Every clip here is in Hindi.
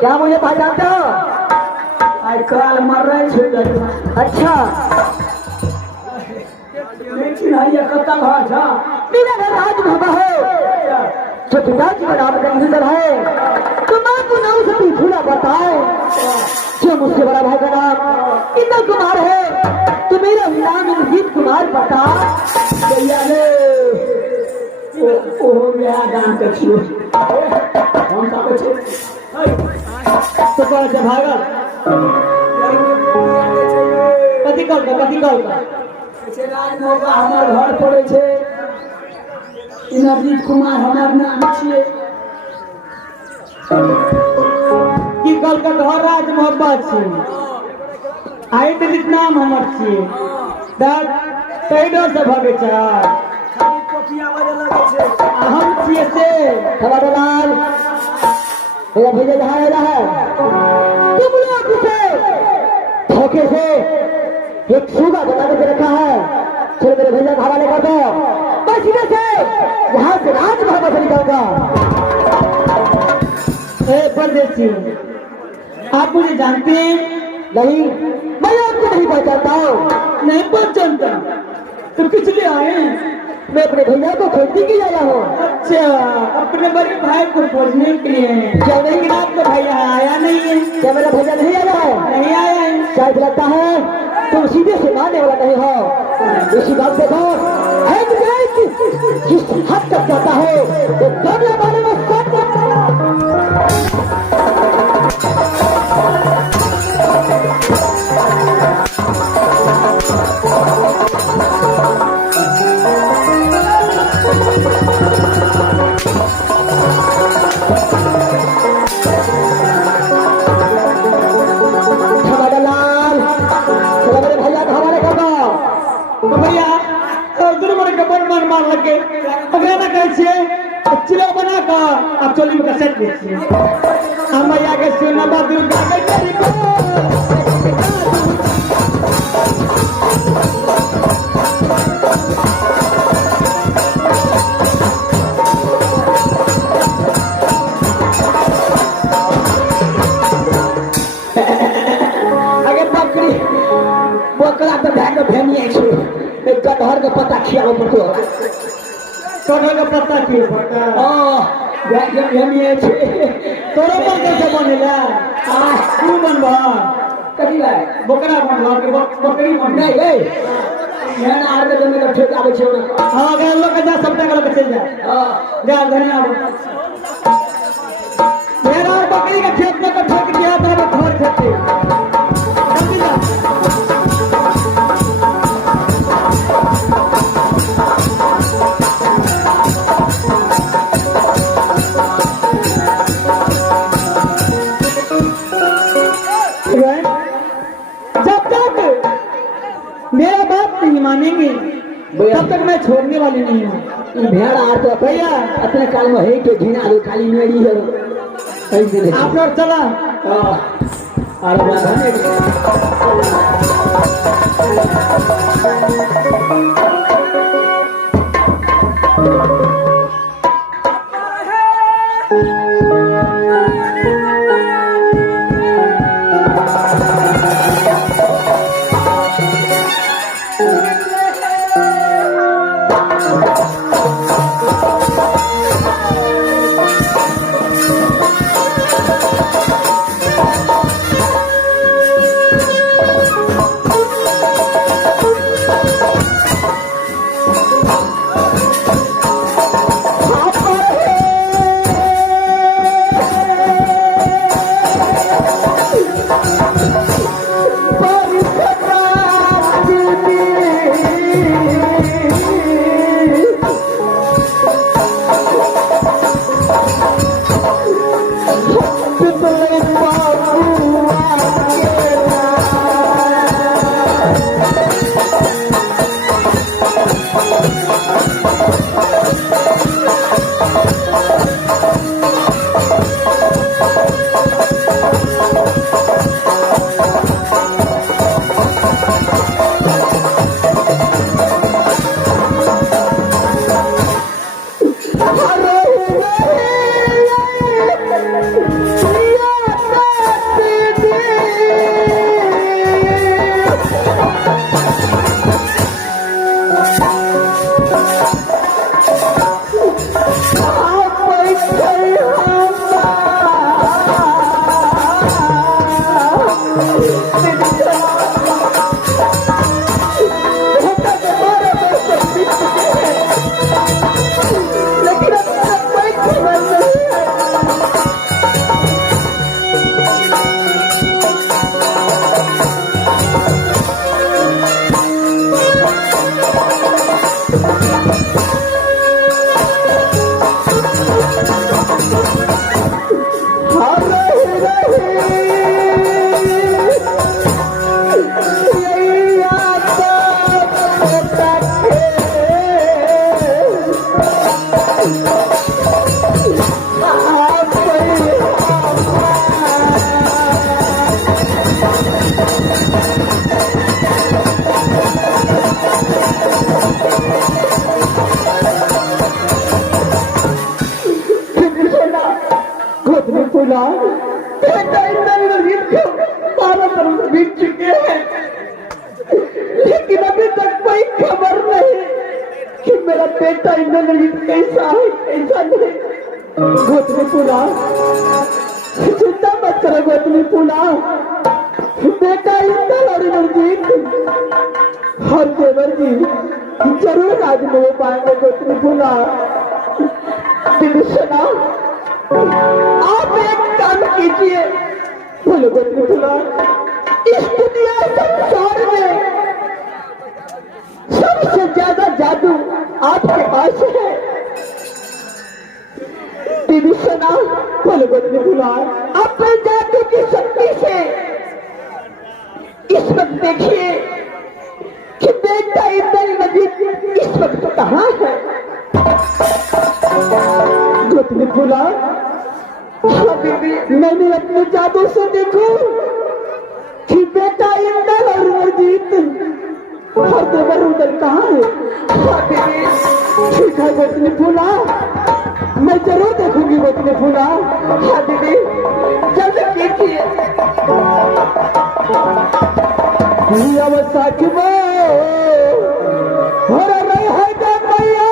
क्या मुझे भाई जानते हो? आजकल मर रहे थे। अच्छा लेकिन है ये कत्ता भाषा मेरा घर राज बाबा है जो पिताजी का नाम गंगाधर है। तो माँ को नाम से भूला बताए जो मुझसे बड़ा भाई का नाम इंद्र कुमार है तो मेरा नाम इंद्रजीत कुमार बता। ओ मेरा गान कर छियो हम का बचे तो कौन से भागा कथी कल का राज मौका हमार घर पड़े छे इंद्रजीत कुमार हमार नाम छिए की कल का घर राज मोहब्बत छे आई इंद्रजीत नाम हमर छिए दर कैडो से भागे छ खाली कोपिया बजे लगे छे हम छिए से खबरदार मेरा भैया जहाँ रहा है तुम लोग उसे धोखे से एक सूगा बता के रखा है। चलो मेरे भैया का हवाले कर दो बस इधर से यहाँ से राज मोहब्बत निकलूंगा। परदेसी आप मुझे जानते हैं? नहीं मैं आपको नहीं पहचानता हूँ। नहीं पहचानता तुम किस लिए आए हैं? मैं अपने भैया को खोजने के लिए आया हूँ। अच्छा अपने बड़े भाई को खोजने के लिए क्या नहीं कि आपका भैया आया नहीं है? क्या मेरा भैया नहीं आया है? नहीं आया है। शायद लगता है तुम सीधे से मानने वाला नहीं हो। इसी बात पे जिस हद तक जाता है तो दबले बारे में मार लगे अगला कैसे चिलो बना कर अब चोली में सेट बेचिए हम भैया के सुना बात दुर्गा के अगे बकरी बकरा तो भाग भेनिए छे एक कटहर के पत्ता खियाओ पड़तो कटहर के पत्ता खियाओ पड़ता भाग भेनिए छे तोरो मन कैसे बनेला तू बनबा कथी है बकरा बनबा के बकरी बन नहीं ए मैं आर के जमीन ठेक आवे छे हां अगर लोग जा सब टका लेके चल जा जा धन्यवाद मेरा बकरी के खेत में तो ठेक दिया था घर खेते मेरा बात नहीं मानेंगे तब तक मैं छोड़ने वाली नहीं हूँ। भेड़ आ तो भैया अपने काल में है कि घिना दो खाली मेरी है आप लोग चला बीत चुके हैं, लेकिन अभी तक कोई खबर नहीं कि मेरा बेटा इंद्रजीत कैसा है कैसा नहीं। गोतनी पुला, चिंता मत करो गोतनी पुला, बेटा इंद्र और इंद्रजीत और देवर जी जरूर आज मिल पाएंगे। गोतनी पुला, सुना, आप एक काम कीजिए। बोलो गोतनी पुला, इस दुनिया संसार में सबसे ज्यादा जादू आपके पास है। दीदी सुना, बोलो गोतनी पुला, अपने जादू की शक्ति से इस वक्त देखिए कि बेटा इंद्र नदी इस वक्त कहाँ है। गोतनी पुला, हाँ दीदी, मैंने अपने जादू से देखो कि बेटा इंद्र और इंद्रजीत और देवर उधर कहाँ है। हाँ दीदी, ठीक है गोतनी पुला, मैं जरूर देखूंगी गोतनी पुला। हाँ दीदी, जल्दी कीजिए। अवस्था की वो हो रही है मैया,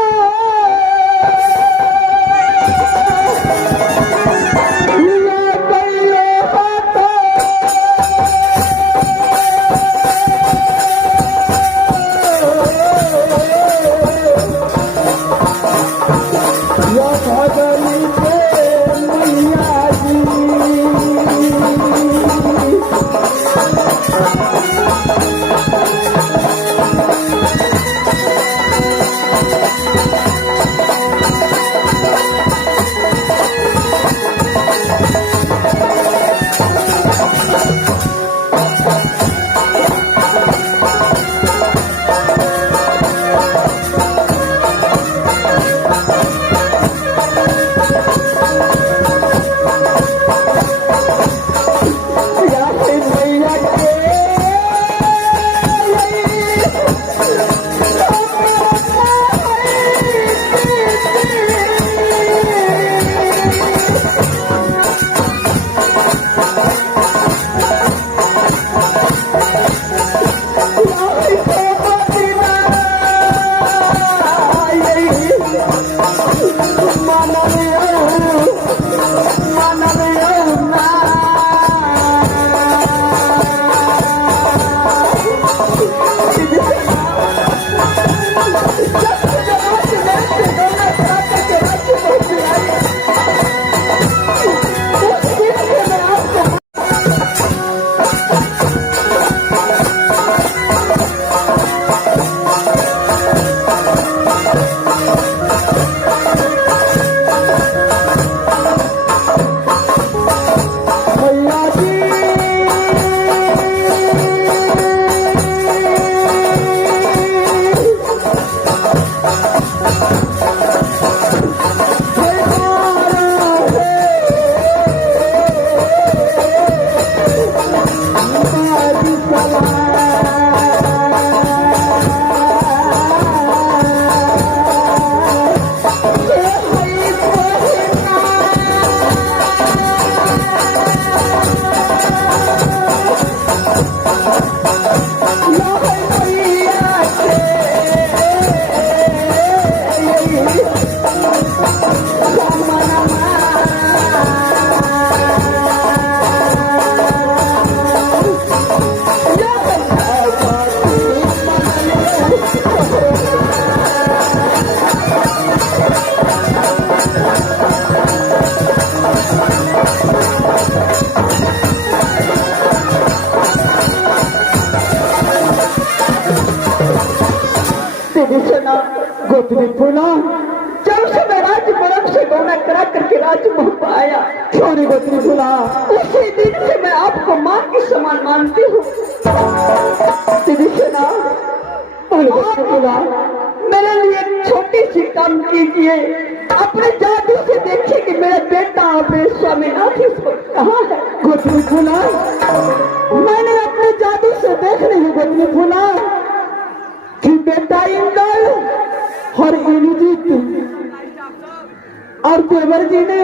गौना करा करके राजमहल पाया। छोरी गोत्री फूला, उसी दिन से मैं आपको माँ के समान मानती हूँ। दीदी सेना, मेरे लिए एक छोटी सी काम कीजिए। अपने जादू से देखिए कि मेरा बेटा स्वामीनाथ इस वक्त कहाँ है। गोत्री फूला, मैंने अपने जादू से देख रही हूँ गोत्री फूला कि बेटा इंद्र और इंद्रजीत और देवर जी ने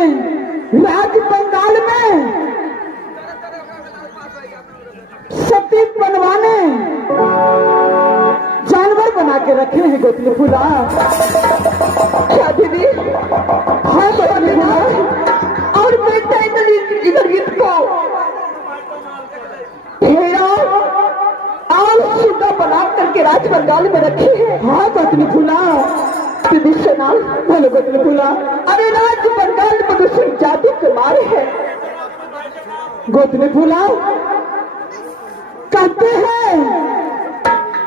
राज बंगाल में सती बनवाने जानवर बना के रखे हैं गोत्री फूला। क्या दीदी? हाँ गोत्री फूला, और बेटा इंद्रजीत को भेड़ा और सुगा बना करके राज बंगाल में रखे हैं। हाँ गोत्री फूला, दीदी सेना, बोलो गोत्री फूला। अरे राज बंगाल में दूसरे जादू के मारे हैं। गोत्री फूला, कहते हैं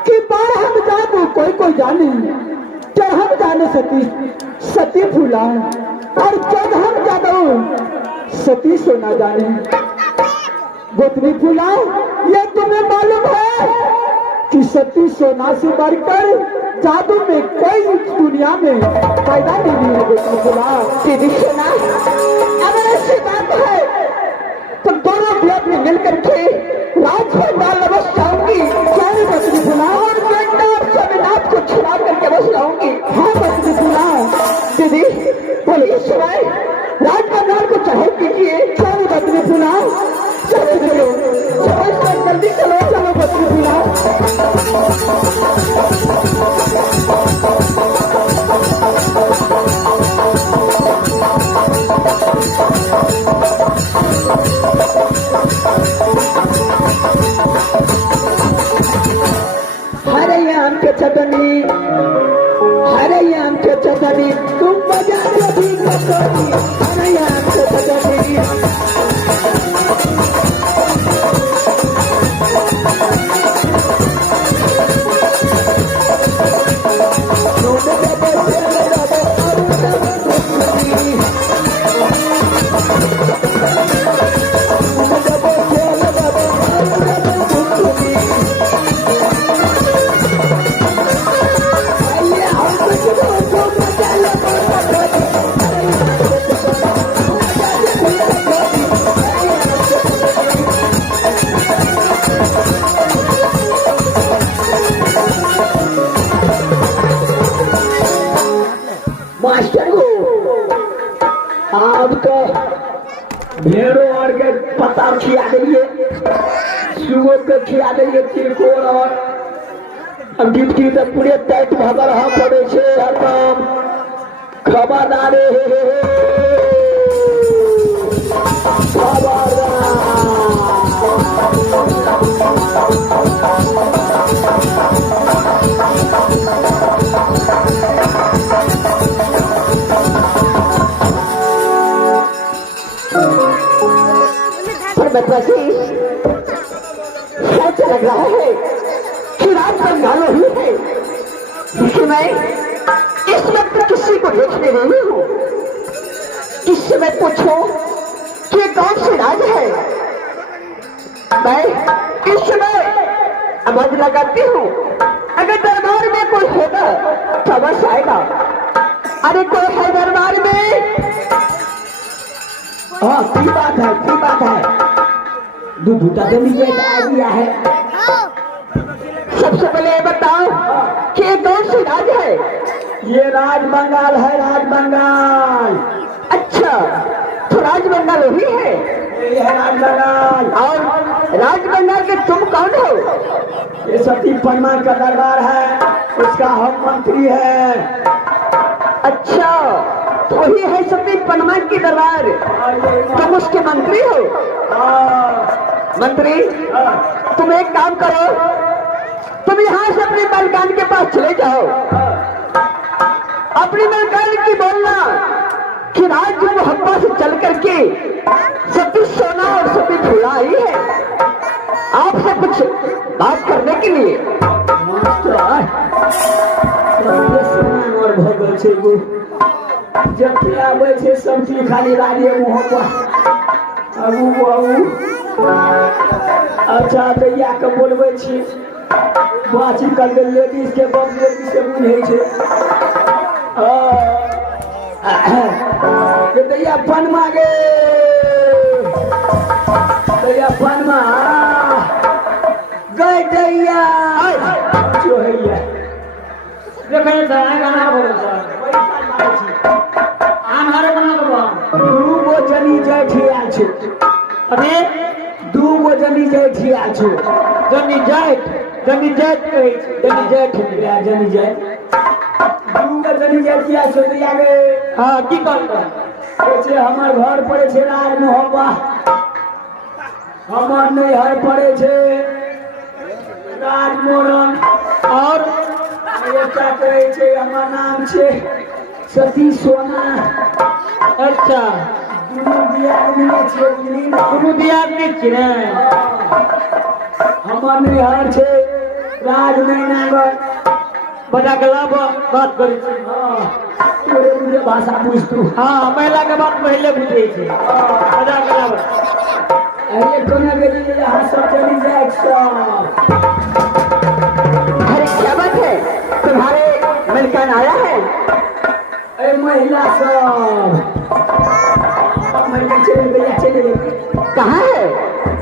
कि 12 जादू कोई कोई जाने, 13 जाने सती फूला और 14 जादू सती सोना जाने। गोत्री फूला, ये तुम्हें मालूम है कि सती सोना से बढ़कर जादू में कोई दुनिया में पैदा नहीं है। गोत्री फूला, दीदी सेना, अगर ऐसी बात है तो दोनों ब्लड में मिलकर के राज बंगाल बस जाऊंगी। सारे गोत्री फूला, और बेटा और स्वामीनाथ को छुड़ा करके बस लाऊंगी। हाँ गोत्री फूला, दीदी बोलिए, सुनाए राज बंगाल को चाहे कीजिए। सारे गोत्री फूला, चलो चलो चलो, जल्दी चलो। चलो गोत्री फूला। हरे आम के चटनी, हरे आम के चटनी, तुम बजा कभी कटोरी। हरे आम के चटनी, मास्टर को आपको भेड़ों और के पता खिया दिए, सुगो को खिया दिए, तिरकोर और अब गिफ्टी तो पूरे टाइट भागा रहा पड़े छे। हरदम खबरदारे, ऐसा लग रहा है कि राज बंगाल ही है, जिसे मैं इस वक्त किसी को देखने नहीं हूँ। इससे मैं पूछूं कि कौन से राज है। मैं इस समय आवाज लगाती हूँ, अगर दरबार में कोई होगा तो बस आएगा। अरे कोई है दरबार में? हाँ, की बात है, की बात है। दूधा तो मुझे आइडिया है। सबसे पहले ये बताओ कि ये कौन सी राज है? ये राज बंगाल है, राज बंगाल। अच्छा, तो राज बंगाल वही है? ये है राज बंगाल। और राज बंगाल के तुम कौन हो? ये सती पन्ना का दरबार है, उसका हम मंत्री है। अच्छा, तो वही है सती पन्ना की दरबार, तुम उसके मंत्री हो? मंत्री, तुम एक काम करो, तुम यहाँ से अपनी मलकान के पास चले जाओ। अपनी मलकान की बोलना कि राज मोहब्बत से चल करके सती सोना और सती फूला आई है आपसे कुछ बात करने के लिए। और भगत जब खिलाबै छै सब चीज खाली राजे मुँह पर आबू आबू। अच्छा दैया के बोलबै छी बाची कर दे लेडीज के बम लेडीज के बुझै छै के दैया पनमा गे दैया पनमा गए दैया जो हैया देखै त गाना बोलै छ आम हारे बना के दू गो जनी जैठिया छै अरे दू गो जनी जैठिया छै जनी जाट कहै छै जनी जाट या जनी जैठ दू गो जनी जैठिया छै दैया गे हां की करता छै हमर घर पड़े छै राज मोहब्बा हमर नैहर पड़े छै राजमोहन और एकटा कहै छै हमर नाम छै सती सोना अच्छा दुनू दियादनी छै दुनू दियादनी छी ने हमर नैहर छै राजनगर बजा के लाभ बात करै छी तोरे मुझे भाषा बुझतू हां महिला के बात पहले बुझै छै बजा के लाभ अरे कोना गेली यहाँ सब चली जाए सब अरे क्या बात है, तुम्हारे मिलकर आया है? अरे महिला सब महिला चले भैया चले कहाँ है?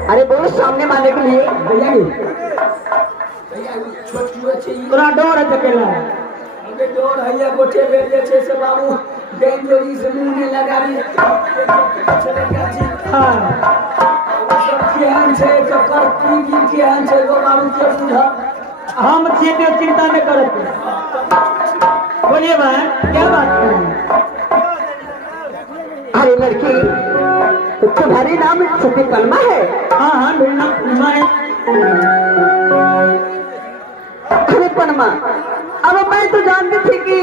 अरे बोलो सामने मारने के लिए। भैया भैया छोटू अच्छी तोरा डर है तकेला अबे डोर हैया गोटे बेले छे से बाबू बैंक जोगी से मुंह में लगावी चले क्या छी हां सब केहन छै ककर की केहन छै गो बाबू के बुझा हम छिए तो चिंता न करत बोलिए भाई क्या बात है अरे लड़की, तुम्हारी नाम सती पलमा है? हां हां मेरा नाम पलमा है। अरे पलमा, अब मैं तो जानती थी कि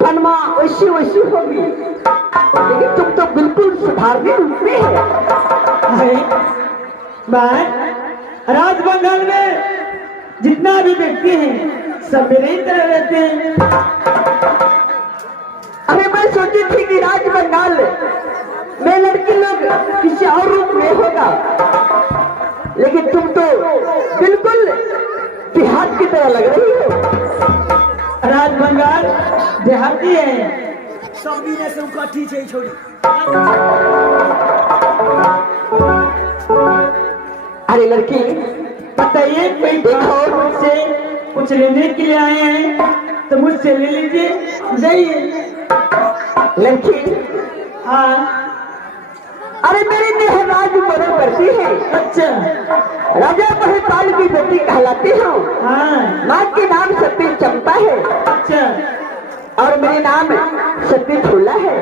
पलमा वैसी वैसी होगी, लेकिन तुम तो बिल्कुल सुधारने रूप में है। अरे भाई राज बंगाल में जितना भी व्यक्ति हैं सब मेरे ही तरह रहते हैं। अरे मैं सोची थी कि राज बंगाल में लड़की लोग किसी और रूप में होगा, लेकिन तुम तो बिल्कुल देहात की तरह लग रही हो। राज बंगाल देहाती है सब बिना से उकट्ठी छै छोड़ी अरे लड़की, बताइए कोई देखो से कुछ लेने के लिए आए हैं तो मुझसे ले लीजिए जाइए। लड़की, हाँ अरे मेरी नेह राज बड़ो करती है, अच्छा राजा महिपाल की बेटी कहलाती हूँ। हाँ माँ के नाम सती चंपा है अच्छा और मेरे नाम सती फूला है।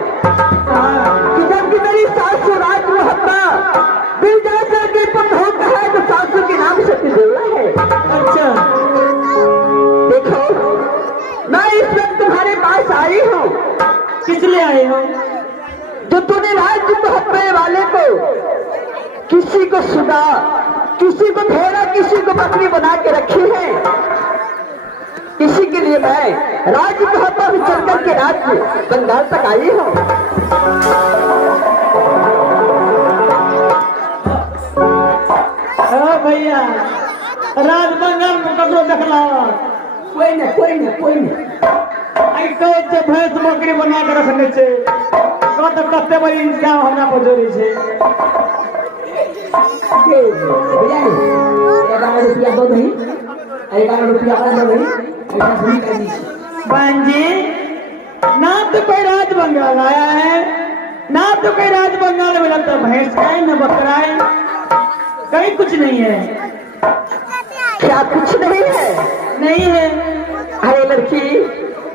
हाँ तो जबकि मेरी सासू राज मोहब्बा बिलजा के प्रभु है तो सासू के नाम सती देवला है। अच्छा देखो, मैं इस वक्त तुम्हारे पास आई हूँ, किस लिए आए हो? जो तूने राज्य मोहब्बे वाले को किसी को सुधा, किसी को भेड़ा, किसी को बकरी बना के रखी है, इसी के लिए मैं राज्य मोहब्बा में चलकर के राज्य बंगाल तक आई हूँ। भैया राज बंगाल में ककरो देखला कोई नहीं आई कहे छे भैंस बकरी बना के रखने छे कत कते बड़ी इंसान हमरा पर जोड़ी छे। भैया 11 रुपया दो नहीं 11 रुपया दो नहीं ऐसा सुनी कर दी बहन जी ना तो कोई राज बंगाल आया है ना तो कोई राज बंगाल में लगता भैंस है न बकरा है कहीं कुछ नहीं है। क्या कुछ नहीं है? नहीं है। अरे लड़की,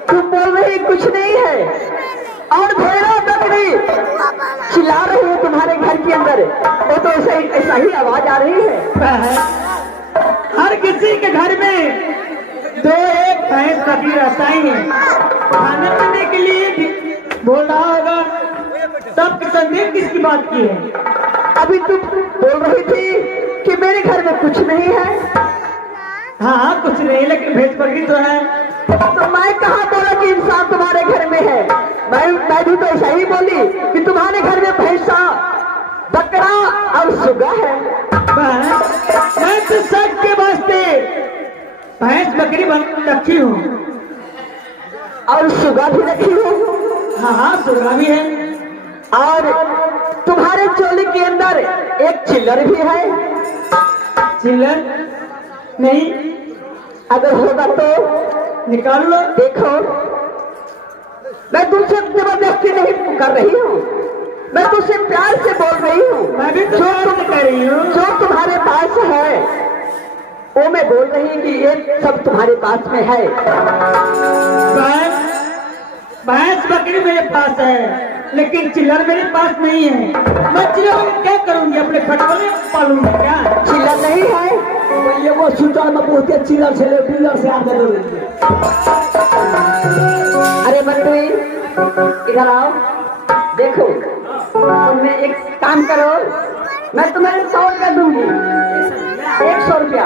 तुम बोल रही कुछ नहीं है और भेड़ा बकरी चिल्ला रही है तुम्हारे घर के अंदर, वो तो ऐसा ही आवाज आ रही है। हर किसी के घर में दो एक भैंस बकरी रहता ही है, खाने पीने के लिए भी बोल रहा होगा तब संदेह किसकी बात की है? अभी तुम बोल रही थी कि मेरे घर में कुछ नहीं है। हाँ कुछ नहीं लेकिन भैंस बकरी तो है। तो मैं कहाँ बोला कि इंसान तुम्हारे घर में है? मैं भी तो ऐसा ही बोली कि तुम्हारे घर में भैंसा बकरा और सुगा है। मैं तो सच के वास्ते भैंस बकरी रखी हूँ और सुगा भी रखी हो। हाँ हाँ सुगा भी है। और तुम्हारे चोली के अंदर एक चिल्लर भी है। चिल्लर नहीं, अगर होगा तो निकाल लो। देखो, मैं तुमसे जबरदस्ती नहीं कर रही हूँ, मैं तुझसे प्यार से बोल रही हूँ। मैं भी तो प्यार से कर रही हूँ। जो तुम्हारे पास है वो मैं बोल रही हूँ कि ये सब तुम्हारे पास में है। भैंस बकरी मेरे पास है लेकिन चिल्लर मेरे पास नहीं है। मैं चिल्लर में क्या करूंगी? अपने खटोले पालूंगी क्या? चिल्लर नहीं है तो ये वो सुतल में बहुत चिल्लर से ले पिल्लर से आगे बढ़ेंगे। अरे मंत्री इधर आओ, देखो तुमने एक काम करो, मैं तुम्हें 100 रुपया दूंगी। 100 रुपया।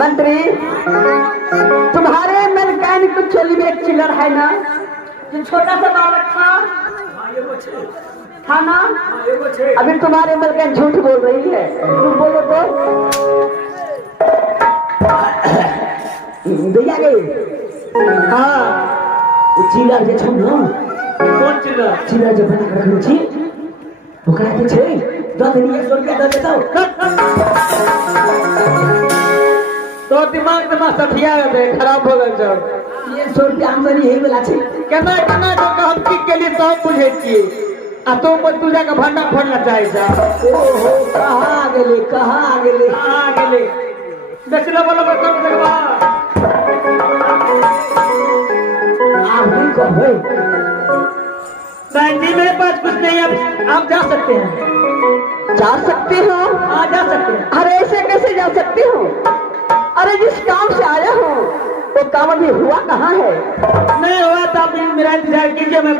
मंत्री तुम्हारे मैकेनिक की चोली में एक चिल्लर है ना, जो छोटा सा बालक था ना? अभी तुम्हारे मैकेनिक झूठ बोल रही है, तुम बोलो तो। भैया गए हाँ चिल्लर जे छौ न, कौन चिल्लर? चिल्लर जे बना के रखने छी ओकरा के छै दऽ देनी 100 रुपया दऽ देतौ। तो दिमाग सठिया दे, खराब हो गए सब। 100 रुपया आमदनी है वाला छै। केना केना जो हम की के लिए सब बुझे छिए आ तो तुझा के भंडा फोड़ना चाहे जा। ओहो कहाँ गेले कहाँ गेले। आ गेले बेचला वाला कर देबा। आप नहीं कहो बहन जी मेरे पास कुछ नहीं है, आप जा सकते हैं। जा सकते हो? हाँ जा सकते हैं। अरे ऐसे कैसे जा सकते हो? अरे जिस काम से आया हूँ वो काम अभी हुआ कहाँ है? नहीं हुआ तो आप मेरा इंतजार कीजिए, मैं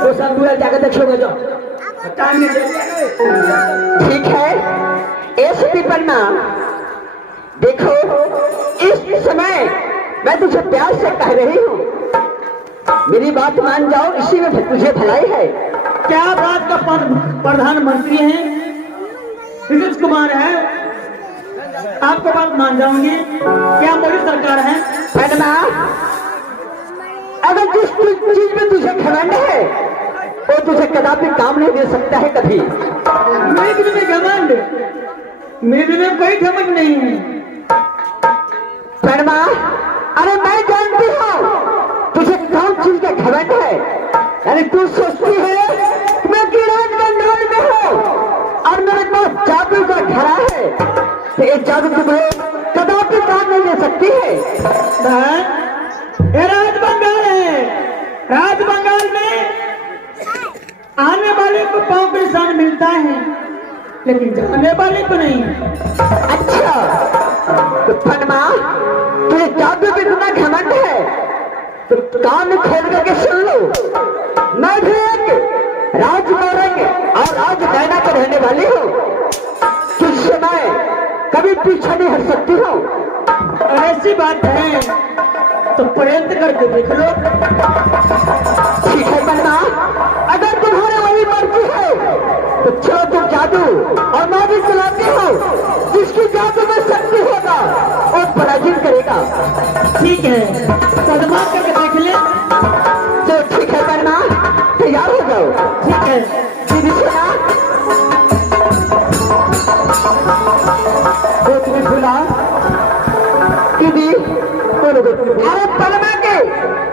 वो सब दुआर जाके देखोगे जो टाइम नहीं ठीक है एसपी पन्ना, देखो इस समय मैं तुझे प्यार से कह रही हूँ, मेरी बात मान जाओ, इसी में तुझे भलाई है। क्या बात का प्रधानमंत्री हैं, नीतीश कुमार है, आपको बात मान जाऊंगी। क्या मोदी सरकार है? पन्ना, अगर जिस चीज में तुझे घमंड है वो तुझे कदापि काम नहीं दे सकता है कभी। मेरे दिल में घमंड, मेरे दिल में कोई घमंड नहीं है। पन्ना, अरे मैं जानती हूँ तुझे कौन चीज का घमंड है। यानी तू सोचती है कि मैं गिराज बंगाल में हूँ और मेरे पास जादू का घड़ा है, तो ये जादू तुम्हें कदापि काम नहीं दे सकती है। ये राज बंगाल है, राज बंगाल में आने वाले को पांव के निशान मिलता है लेकिन जाने वाले को नहीं। अच्छा तो फनमा तुझे जादू पे इतना घमंड है तो कान खोल करके सुन लो, मैं भी एक राजमौरंग और राज दैना के रहने वाली हूँ, जिससे मैं कभी पीछे नहीं हट सकती हूँ। ऐसी बात है तो प्रयत्न करके देख लो। ठीक है पन्ना, अगर तुम्हारे वही मर्जी है तो चलो तुम जादू और मैं भी चलाती हूँ, जिसकी जादू में शक्ति होगा वो पराजित करेगा। ठीक है कदमा करके देख ले। तो ठीक है पन्ना, तैयार हो जाओ। ठीक है दीदी सुना, गोतनी फूला दीदी, अरे पन्ना के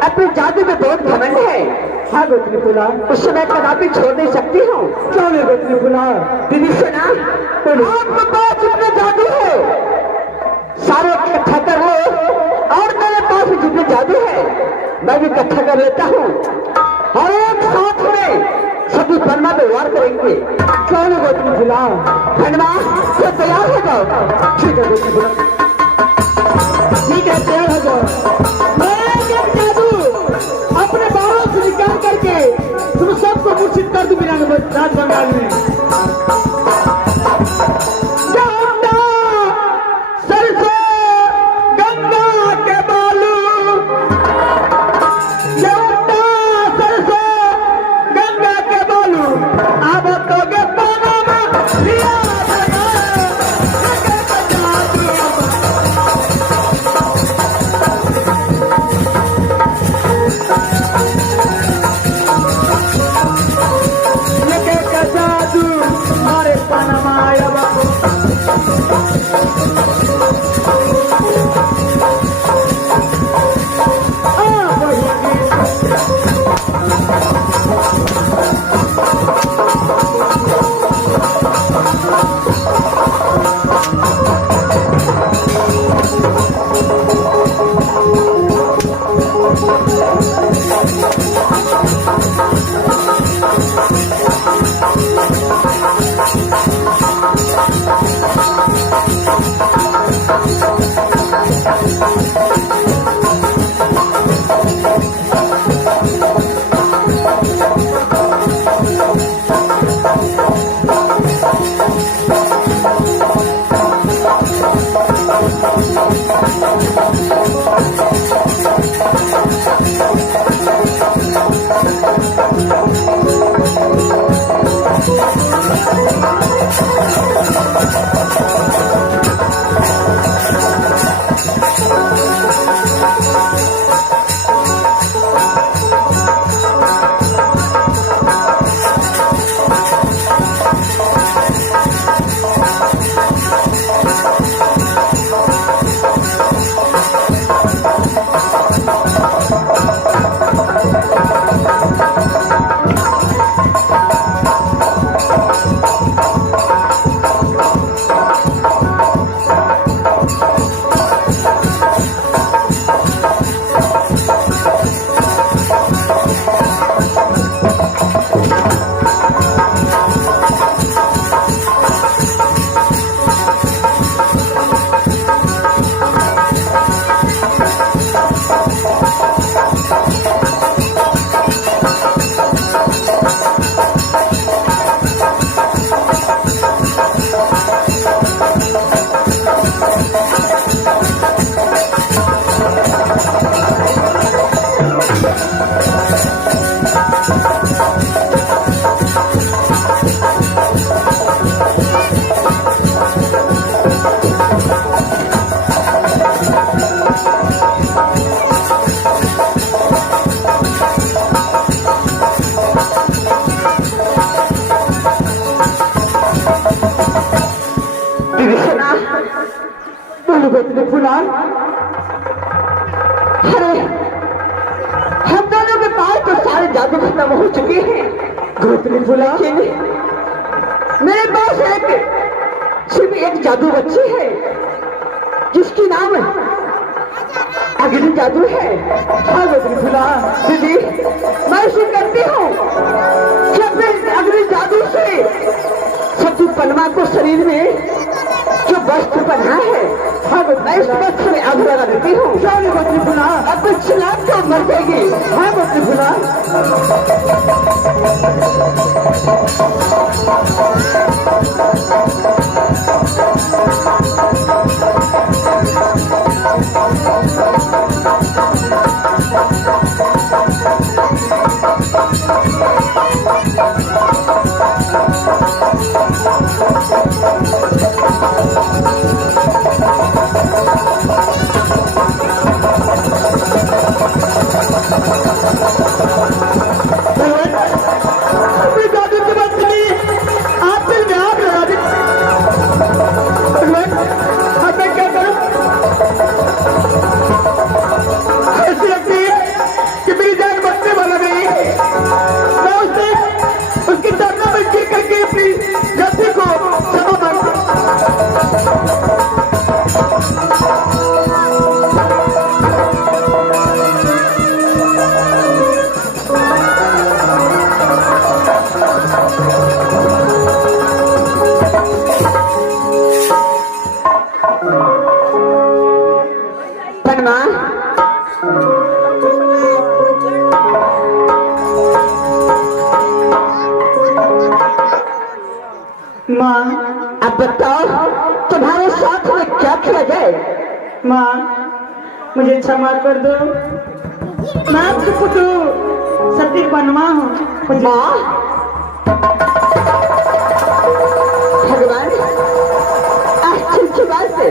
अपने जादू में बहुत घमंड है। हाँ गोतनी फूला, उससे मैं कदापि छोड़ नहीं सकती हूँ। क्यों नहीं गोतनी फूला? दीदी सुना, आपके पास जितने जादू है सारे इकट्ठा कर लो और मेरे पास जितने जादू है मैं भी इकट्ठा कर लेता हूँ और एक साथ में सभी पन्ना पे वार करेंगे। क्यों नहीं गोतनी फूला? पन्ना तो तैयार हो जाओ। ठीक है गोतनी फूला, ठीक है तैयार हो जाओ। मैं जब जादू अपने बालों से निकाल करके तुम सबको मूर्छित कर दूं बिना राज बंगाल में। सर गोतनी फुलान, अरे हम दोनों के पास तो सारे जादू खत्म हो चुके हैं गोतनी फुलान। मेरे पास सिर्फ एक जादू बच्ची है जिसकी नाम अग्नि जादू है। हाँ गोतनी फुलान दीदी, मैं उसे करती हूँ कि अपने अग्नि जादू से सती पनमा को शरीर में जो वस्त्र पहना है, हाँ मैं इस वस्त्र में आग लगा देती हूँ। क्या नहीं गोतनी फुलान, अब कुछ चिल्ला तो मर जाएगी। हाँ गोतनी फुलान। माँ अब बताओ तुम्हारे साथ में क्या किया जाए। माँ मुझे क्षमा कर दो, मैं आपके पुत्र सती पनमा हूँ। माँ भगवान आश्चर्य की बात है,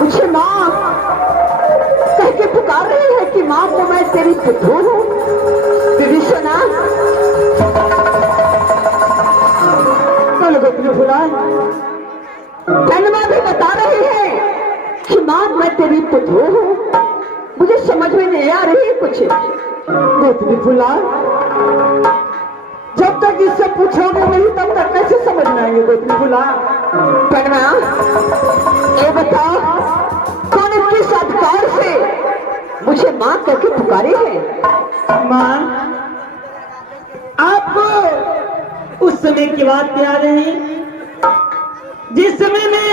मुझे माँ कह के पुकार रही है कि माँ को मैं तेरी पुत्र हूँ। दीदी सुना पनमा भी बता रही है कि माँ मैं तेरी पुत्र हूँ। मुझे समझ में नहीं आ रही कुछ। गोतनी फुलान, जब तक इससे पूछोगे नहीं तब तक कैसे समझ में आएंगे गोतनी फुलान। पनमा ये बताओ कौन किस अधिकार से मुझे माँ करके पुकारी है। माँ आपको उस समय की बात याद है जिस समय में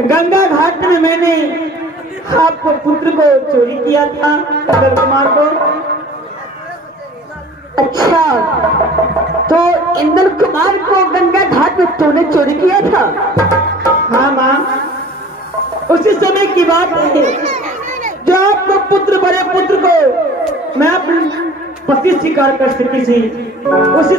गंगा घाट में मैंने आपको पुत्र को चोरी किया था, इंद्र कुमार को। अच्छा, तो इंद्र कुमार को गंगा घाट में तूने चोरी किया था। हाँ माँ, उसी समय की बात है जो आपको पुत्र बड़े पुत्र को मैं अपने पति स्वीकार कर सकी थी। उसी